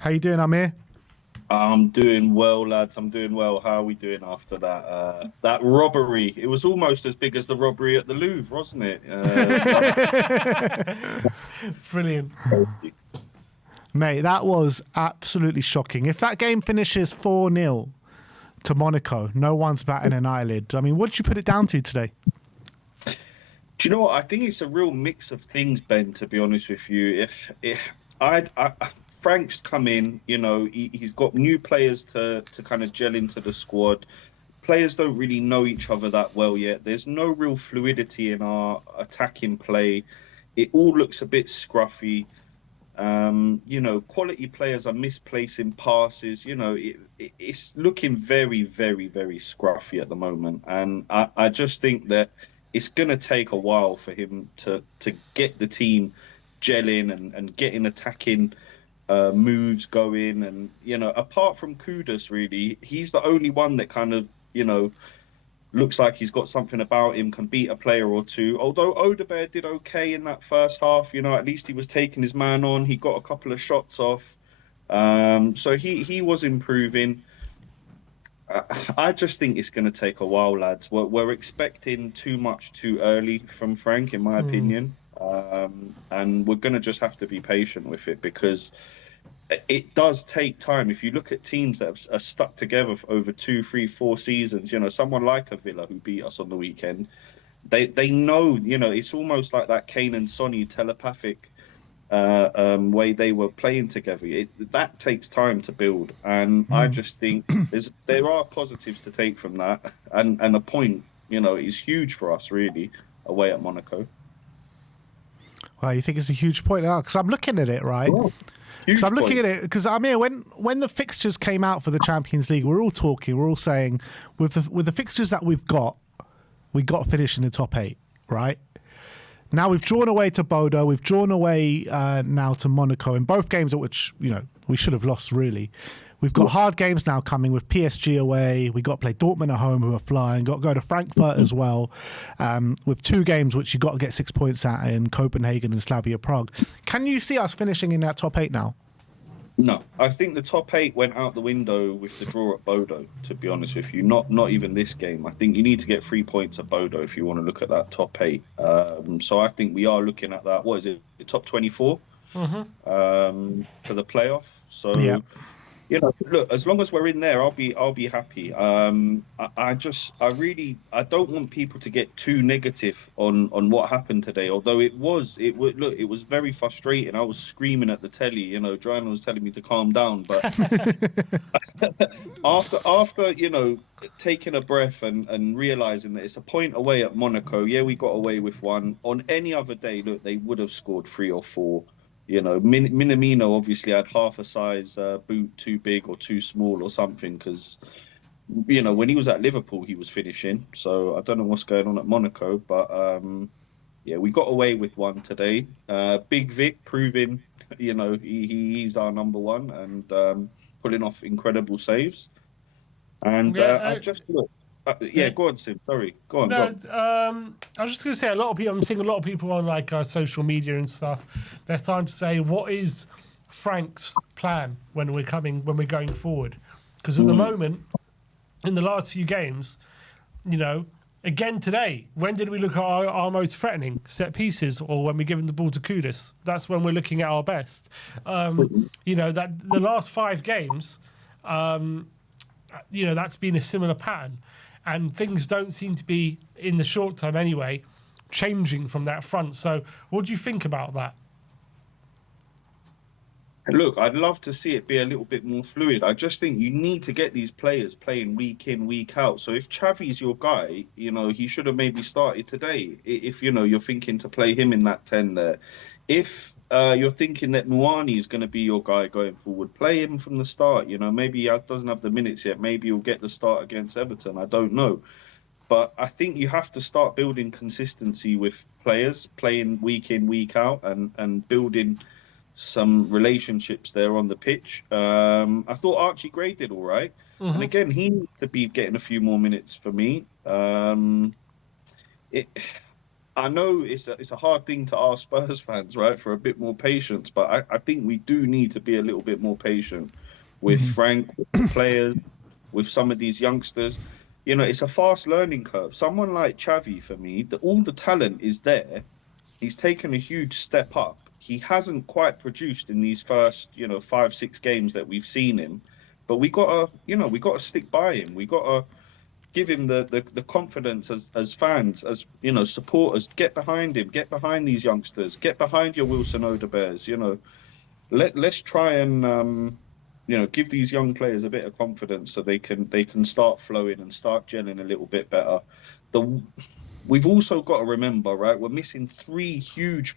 How you doing, Amir? I'm doing well, lads. I'm doing well. How are we doing after that robbery? It was almost as big as the robbery at the Louvre, wasn't it? Brilliant. Mate, that was absolutely shocking. If that game finishes 4-0 to Monaco, no one's batting an eyelid. I mean, what did you put it down to today? Do you know what? I think it's a real mix of things, Ben, to be honest with you. If Frank's come in, he's got new players to kind of gel into the squad. Players don't really know each other that well yet. There's no real fluidity in our attacking play. It all looks a bit scruffy. Quality players are misplacing passes. It's looking very, very, very scruffy at the moment. And I just think that it's going to take a while for him to get the team gelling and getting attacking moves going. And, apart from Kudus, really, he's the only one that kind of, looks like he's got something about him, can beat a player or two. Although Odegaard did okay in that first half, at least he was taking his man on. He got a couple of shots off. So he was improving. I just think it's going to take a while, lads. We're expecting too much too early from Frank, in my opinion. And we're going to just have to be patient with it because it does take time. If you look at teams that are stuck together for over 2, 3, 4 seasons, someone like a Villa who beat us on the weekend, they know, it's almost like that Kane and Sonny telepathic way they were playing together. That takes time to build, and I just think there are positives to take from that, and a point, is huge for us really away at Monaco. Well, you think it's a huge point? Because I'm looking at it, right? Oh. Because I'm looking at it, because Amir, when the fixtures came out for the Champions League, we're all saying with the fixtures that we got to finish in the top 8, right? Now we've drawn away to Bodo, we've drawn away now to Monaco in both games at which we should have lost really. We've got hard games now coming with PSG away. We got to play Dortmund at home, who are flying. Got to go to Frankfurt as well, with 2 games which you got to get 6 points at in Copenhagen and Slavia Prague. Can you see us finishing in that top 8 now? No, I think the top 8 went out the window with the draw at Bodo. To be honest with you, not even this game. I think you need to get 3 points at Bodo if you want to look at that top 8. So I think we are looking at that. What is it? The top 24 for the playoff. So. Yeah. Look, as long as we're in there, I'll be happy. I don't want people to get too negative on what happened today. Although it was very frustrating. I was screaming at the telly. Joanna was telling me to calm down. But after taking a breath and realizing that it's a point away at Monaco. Yeah, we got away with 1. On any other day, look, they would have scored 3 or 4. Minamino obviously had half a size boot too big or too small or something because, when he was at Liverpool, he was finishing. So I don't know what's going on at Monaco. But, we got away with 1 today. Big Vic proving, he's our number 1 and pulling off incredible saves. And I just look. Go on, Sim. Sorry, go on. No, go on. I was just going to say I'm seeing a lot of people on social media and stuff. They're starting to say, what is Frank's plan when we're going forward? Because at the moment, in the last few games, again today, when did we look at our most threatening set pieces, or when we're giving the ball to Kudus? That's when we're looking at our best. That the last 5 games, that's been a similar pattern. And things don't seem to be, in the short term anyway, changing from that front. So what do you think about that? Look, I'd love to see it be a little bit more fluid. I just think you need to get these players playing week in, week out. So if Xavi's your guy, he should have maybe started today. If, you're thinking to play him in that 10 there. If you're thinking that Muani is going to be your guy going forward, play him from the start. Maybe he doesn't have the minutes yet. Maybe he'll get the start against Everton. I don't know. But I think you have to start building consistency with players, playing week in, week out, and building some relationships there on the pitch. I thought Archie Gray did all right. And again, he needs to be getting a few more minutes for me. I know it's a hard thing to ask Spurs fans, right, for a bit more patience, but I think we do need to be a little bit more patient with Frank, with the players, with some of these youngsters. You know, it's a fast learning curve. Someone like Xavi, for me, all the talent is there. He's taken a huge step up. He hasn't quite produced in these first, 5, 6 games that we've seen him, but we gotta stick by him. We gotta give him the confidence as fans, as supporters. Get behind him. Get behind these youngsters. Get behind your Wilson Odebears. Let's try and give these young players a bit of confidence so they can start flowing and start gelling a little bit better. We've also got to remember, right? We're missing 3 huge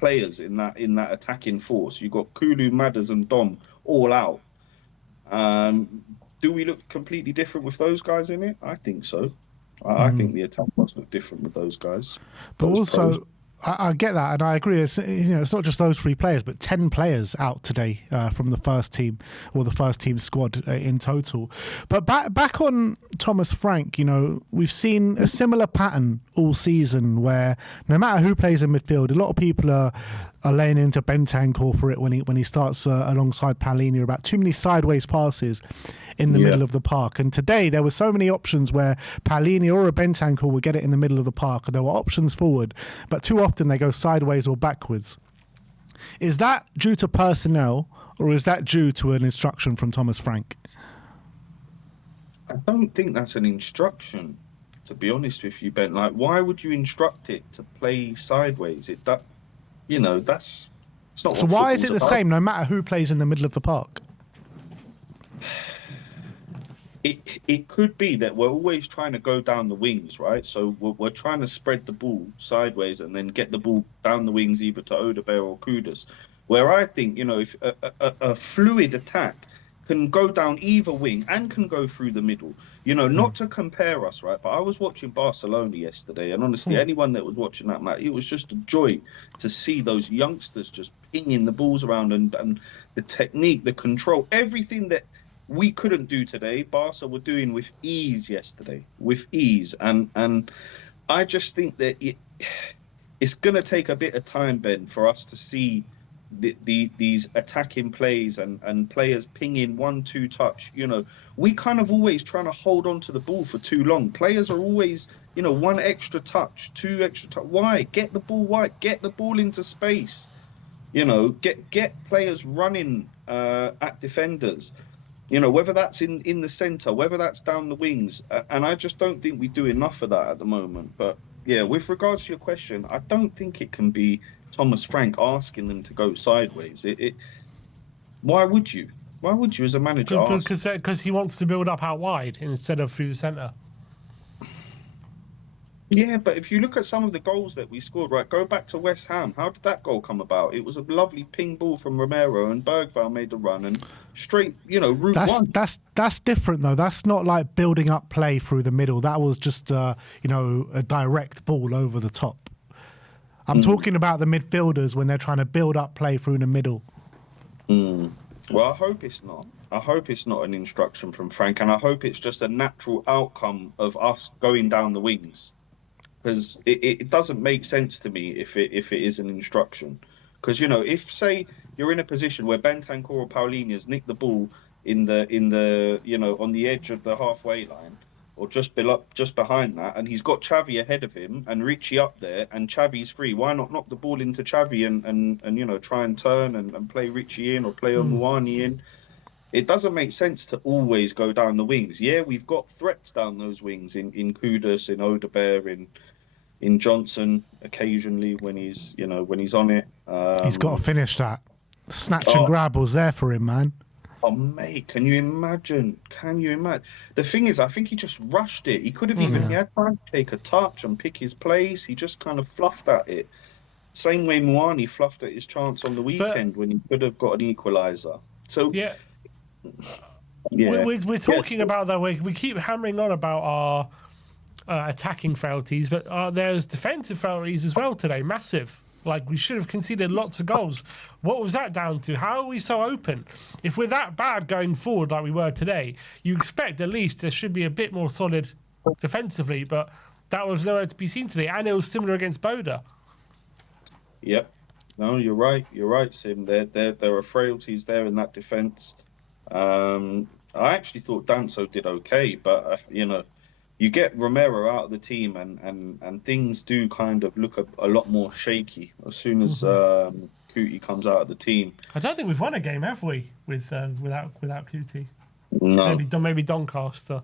players in that attacking force. You've got Kulu, Madders, and Dom all out. Do we look completely different with those guys in it? I think so. I think the attack must look different with those guys. But also, I get that, and I agree. It's not just those 3 players, but 10 players out today from the first team or the first team squad in total. But back on Thomas Frank, we've seen a similar pattern all season where no matter who plays in midfield, a lot of people are laying into Bentancur for it when he starts alongside Palhinha about too many sideways passes in the middle of the park. And today there were so many options where Palhinha or a Bentancur would get it in the middle of the park. There were options forward, but too often they go sideways or backwards. Is that due to personnel or is that due to an instruction from Thomas Frank? I don't think that's an instruction, to be honest with you, Ben. Like, why would you instruct it to play sideways? It's not. So why is it the same no matter who plays in the middle of the park? It could be that we're always trying to go down the wings, right? So we're trying to spread the ball sideways and then get the ball down the wings either to Odebear or Kudus. Where I think, if a fluid attack can go down either wing and can go through the middle. Not to compare us, right? But I was watching Barcelona yesterday, and honestly, anyone that was watching that match, it was just a joy to see those youngsters just pinging the balls around and the technique, the control, everything that we couldn't do today, Barca were doing with ease yesterday, with ease. And I just think that it's going to take a bit of time, Ben, for us to see these attacking plays and players pinging 1-2 touch. We kind of always trying to hold on to the ball for too long. Players are always, 1 extra touch, 2 extra touch. Why? Get the ball wide, get the ball into space. Get players running at defenders. Whether that's in the centre, whether that's down the wings. And I just don't think we do enough of that at the moment. But yeah, with regards to your question, I don't think it can be Thomas Frank asking them to go sideways. Why would you? Why would you as a manager ask? Because he wants to build up out wide instead of through the centre. Yeah, but if you look at some of the goals that we scored, right, go back to West Ham. How did that goal come about? It was a lovely ping ball from Romero, and Bergvall made the run and straight, route one. That's different though. That's not like building up play through the middle. That was just a direct ball over the top. I'm talking about the midfielders when they're trying to build up play through the middle. Well, I hope it's not. I hope it's not an instruction from Frank, and I hope it's just a natural outcome of us going down the wings. Because it doesn't make sense to me if it is an instruction. Because if say you're in a position where Bentancur or Paulinho's nick the ball in the on the edge of the halfway line or just behind that, and he's got Xavi ahead of him and Richie up there, and Xavi's free, why not knock the ball into Xavi and try and turn and play Richie in or play Omuani in? It doesn't make sense to always go down the wings. Yeah, we've got threats down those wings in Kudus, in Odebear, in Johnson occasionally when he's on it. He's got to finish that. Snatch and grab was there for him, man. Oh, mate, can you imagine? The thing is, I think he just rushed it. He could have he had time to take a touch and pick his place. He just kind of fluffed at it. Same way Muani fluffed at his chance on the weekend when he could have got an equaliser. So yeah. We're talking about that. We keep hammering on about our attacking frailties, but there's defensive frailties as well today. Massive. Like, we should have conceded lots of goals. What was that down to? How are we so open? If we're that bad going forward like we were today, you expect at least there should be a bit more solid defensively, but that was nowhere to be seen today, and it was similar against Boda. Yep. No, you're right. You're right, Sim. There are frailties there in that defence. I actually thought Danso did okay, but you know, you get Romero out of the team, and things do kind of look a lot more shaky as soon as Kuti comes out of the team. I don't think we've won a game, have we? Without Kuti. No, Maybe Doncaster.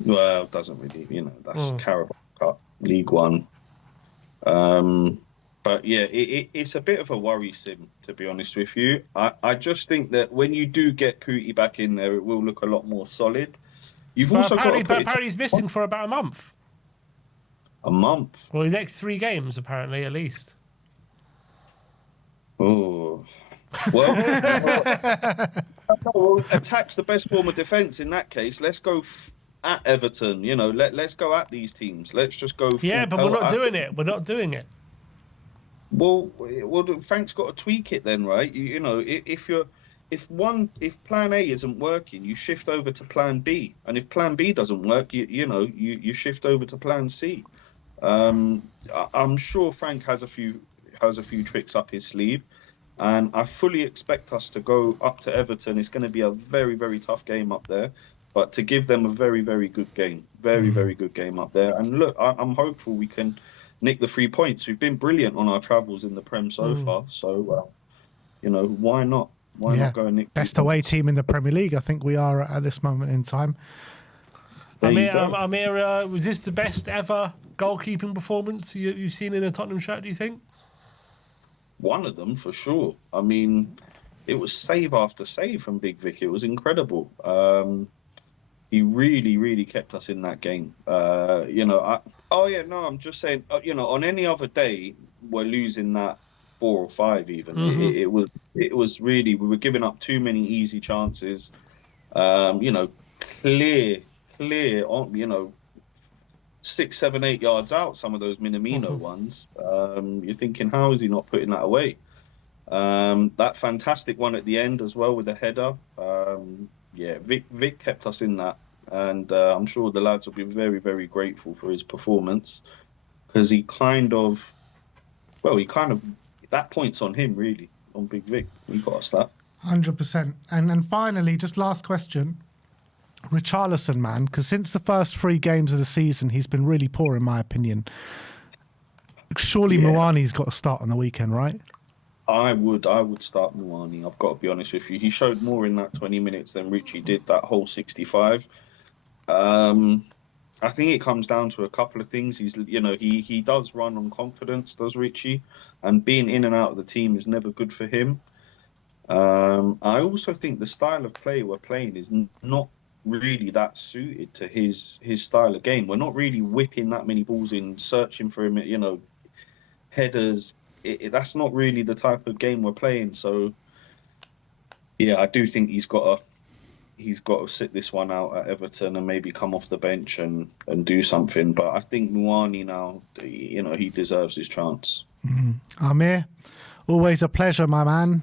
well, it doesn't really. You know, that's Carabao Cup, League One. But yeah, it's a bit of a worry, Sim, to be honest with you. I just think that when you do get Kuti back in there, it will look a lot more solid. You've also got to apparently he's missing for about a month. A month? Well, the next 3 games, apparently, at least. Oh. Well, attack's the best form of defence in that case. Let's go at Everton, you know, let's go at these teams. Let's just go. Yeah, but we're not doing it. We're not doing it. Well, Frank's got to tweak it then, right? You know, if Plan A isn't working, you shift over to Plan B, and if Plan B doesn't work, you shift over to Plan C. I'm sure Frank has a few tricks up his sleeve, and I fully expect us to go up to Everton. It's going to be a very, very tough game up there, but to give them a very, very good game, very good game up there. And look, I'm hopeful we can nick the 3 points. We've been brilliant on our travels in the Prem so far, so you know, why not? Why not go and nick best away team in the Premier League? I think we are at this moment in time. Amir, was this the best ever goalkeeping performance you've seen in a Tottenham shirt, do you think? One of them, for sure. I mean, it was save after save from Big Vic. It was incredible. He really, really kept us in that game. I'm just saying, on any other day, we're losing that 4 or 5 even. It was really, we were giving up too many easy chances. Clear on, 6, 7, 8 yards out, some of those Minamino ones. You're thinking, how is he not putting that away? That fantastic one at the end as well with the header. Vic kept us in that, and I'm sure the lads will be very, very grateful for his performance, because he kind of that point's on him, really, on Big Vic. He got us that 100%. And finally, just last question, Richarlison, man, because since the first 3 games of the season, he's been really poor, in my opinion. Surely Muani's got to start on the weekend, right? I would start Muani. I've got to be honest with you. He showed more in that 20 minutes than Richie did that whole 65. I think it comes down to a couple of things. He does run on confidence, does Richie, and being in and out of the team is never good for him. I also think the style of play we're playing is not really that suited to his style of game. We're not really whipping that many balls in, searching for him, headers. That's not really the type of game we're playing. So, yeah, I do think he's got to sit this one out at Everton and maybe come off the bench and do something. But I think Muani now, he deserves his chance. Amir, always a pleasure, my man.